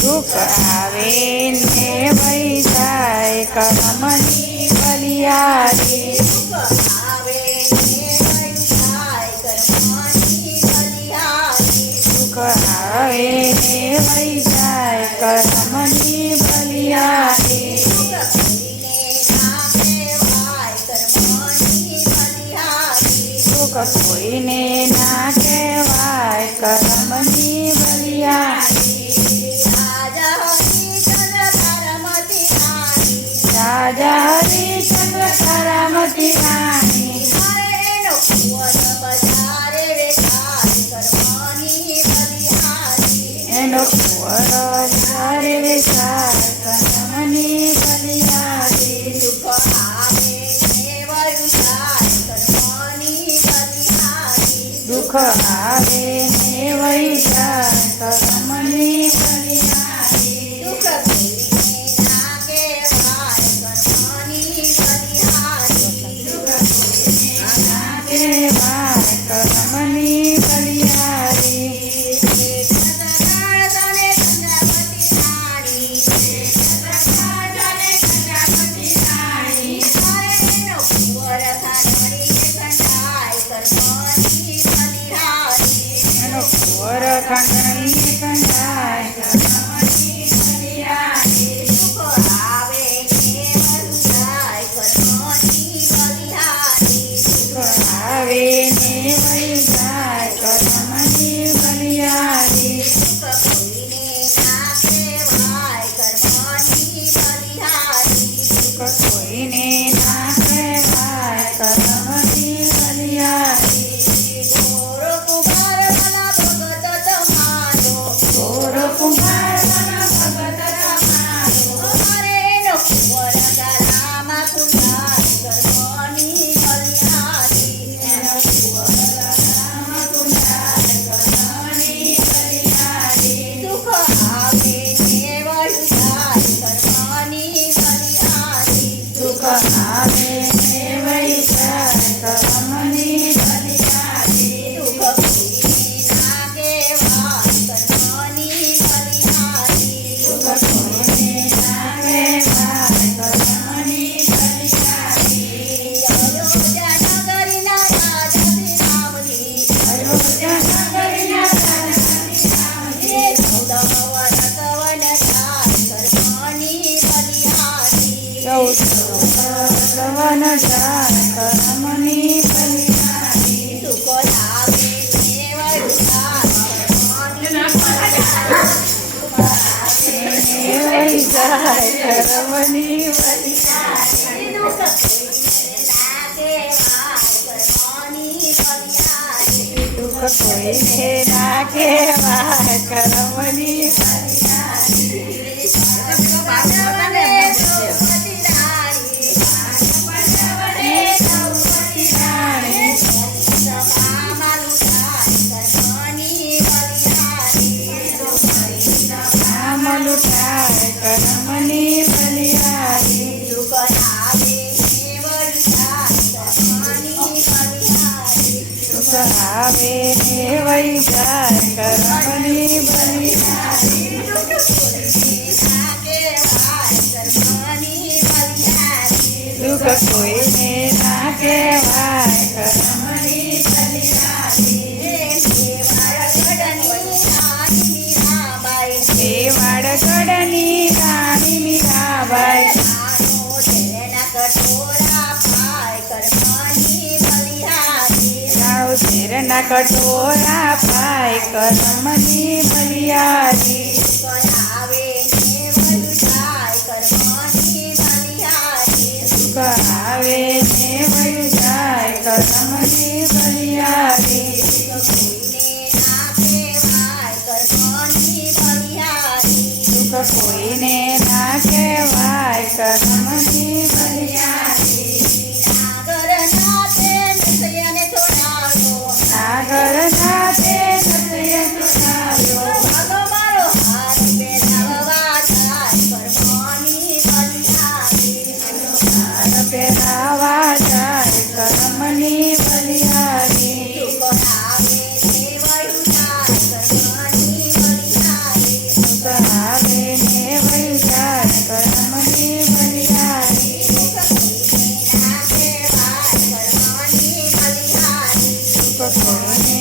દુઃખ આવે ને વહી જાય કર્મની બલિહારી દુઃખ આવે ને વહી જાય કર્મની બલિહારી દુઃખ કોઈને ના કહેવાય કર્મની બલિહારી રાજા હરિચંદ્ર તારામતી રાણી એનો કુંવર જ્યારે વેચાય કર્મની બલિહારી દુઃખ આવે ને વહી જાય કર્મની બલિહારી કર્મની બલિહારી એનો કુંવર ખંડણી કંડાય કર્મની બલિહારી દુઃખ આવે ને વહી જાય કર્મની બલિહારી દુઃખ કોઈને ના કહેવાય કર્મની બલિહારી ગોર કુમાર વાલા ભગત તમારો અમારે એનો કુંવર તારામાં કુંડાય કર્મની બલિહારી દુઃખ આવે ને વહી જાય કર્મની બલિહારી દુઃખ આવે ને વહી જાય કર્મની બલિહારી દુઃખ કોઈને ના કહેવાય કર્મની બલિહારી દુઃખ કોઈને ના કહેવાય કર્મની બલિહારી અયોધ્યા નગરીના રાજા શ્રી રામજી સવન જાય કર્મની બલિહારી દુઃખ આવે ને વહી જાય કર્મની બલિહારી દુઃખ કોઈને ના કહેવાય કર્મની બલિહારી લૂંટાય કર્મની બલિહારી દુઃખ આવે ને વહી જાય કર્મની બલિહારી દુઃખ આવે ને વહી જાય કર્મની બલિહારી દુઃખ કોઈને ના કહેવાય કર્મની બલિહારી મેવાડગઢની રાણી મીરાબાઈ ઝેરના કટોરા પાય કર્મની બલિહારી દુઃખ આવે ને વહી જાય કર્મની બલિહારી દુઃખ કોઈને ના કહેવાય કર્મની બલિહારી નાગરનાથે નથૈયાને છોડાવ્યો ભાગો મારો હાર પહેરાવવા જાય કર્મની બલિહારી કર્મની બલિહારી દુઃખ આવે ને વહી જાય કર્મની બલિહારી દુઃખ કોઈને ના કહેવાય કર્મની બલિહારી દુઃખ કોઈને